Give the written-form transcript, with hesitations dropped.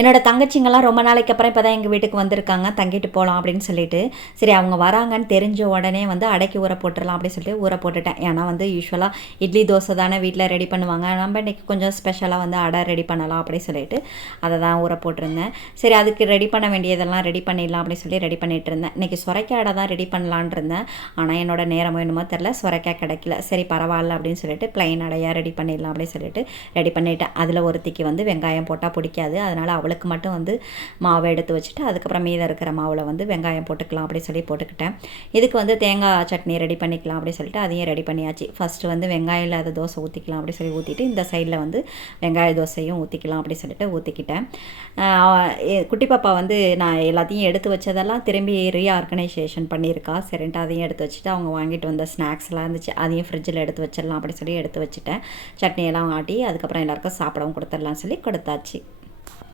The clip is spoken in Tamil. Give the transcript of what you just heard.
என்னோடய தங்கச்சிங்கெல்லாம் ரொம்ப நாளைக்கு அப்புறம் இப்போ தான் எங்கள் வீட்டுக்கு வந்திருக்காங்க, தங்கிட்டு போகலாம் அப்படின்னு சொல்லிட்டு. சரி அவங்க வராங்கன்னு தெரிஞ்ச உடனே வந்து அடைக்கி ஊற போட்டுடலாம் அப்படின்னு சொல்லிட்டு ஊற போட்டுட்டேன். ஏன்னா வந்து யூஸ்வலாக இட்லி தோசை தானே வீட்டில் ரெடி பண்ணுவாங்க, நம்ம இன்றைக்கி கொஞ்சம் ஸ்பெஷலாக வந்து அடை ரெடி பண்ணலாம் அப்படின்னு சொல்லிட்டு அதை தான் ஊற போட்டிருந்தேன். சரி அதுக்கு ரெடி பண்ண வேண்டியதெல்லாம் ரெடி பண்ணிடலாம் அப்படின்னு சொல்லி ரெடி பண்ணிகிட்டு இருந்தேன். இன்றைக்கி சுரைக்காய் அடை தான் ரெடி பண்ணலான் இருந்தேன். ஆனால் என்னோட நேரம் என்னமோ தெரில, சுரைக்காய் கிடைக்கல. சரி பரவாயில்ல அப்படின்னு சொல்லிட்டு ப்ளைன் அடையாக ரெடி பண்ணிடலாம் அப்படின்னு சொல்லிட்டு ரெடி பண்ணிவிட்டேன். அதில் ஒருத்திக்கு வந்து வெங்காயம் போட்டால் பிடிக்காது, அதனால் அவளுக்கு மட்டும் வந்து மாவை எடுத்து வச்சுட்டு அதுக்கப்புறம் மீதம் இருக்கிற மாவில் வந்து வெங்காயம் போட்டுக்கலாம் அப்படி சொல்லி போட்டுக்கிட்டேன். இதுக்கு வந்து தேங்காய் சட்னி ரெடி பண்ணிக்கலாம் அப்படி சொல்லிட்டு அதையும் ரெடி பண்ணியாச்சு. ஃபஸ்ட்டு வந்து வெங்காயம் இல்லாத தோசை ஊற்றிக்கலாம் அப்படி சொல்லி ஊற்றிட்டு இந்த சைடில் வந்து வெங்காய தோசையும் ஊற்றிக்கலாம் அப்படி சொல்லிட்டு ஊற்றிக்கிட்டேன். குட்டி பாப்பா வந்து நான் எல்லாத்தையும் எடுத்து வச்சதெல்லாம் திரும்பி ரீஆர்கனைசேஷன் பண்ணியிருக்கா. சரின்ட்டு அதையும் எடுத்து வச்சுட்டு அவங்க வாங்கிட்டு வந்த ஸ்நாக்ஸ்லாம் இருந்துச்சு, அதையும் ஃப்ரிட்ஜில் எடுத்து வச்சிடலாம் அப்படி சொல்லி எடுத்து வச்சுட்டேன். சட்னியெல்லாம் ஆட்டி அதுக்கப்புறம் எல்லாருக்கும் சாப்பிடவும் கொடுத்துடலாம் சொல்லி கொடுத்தாச்சு.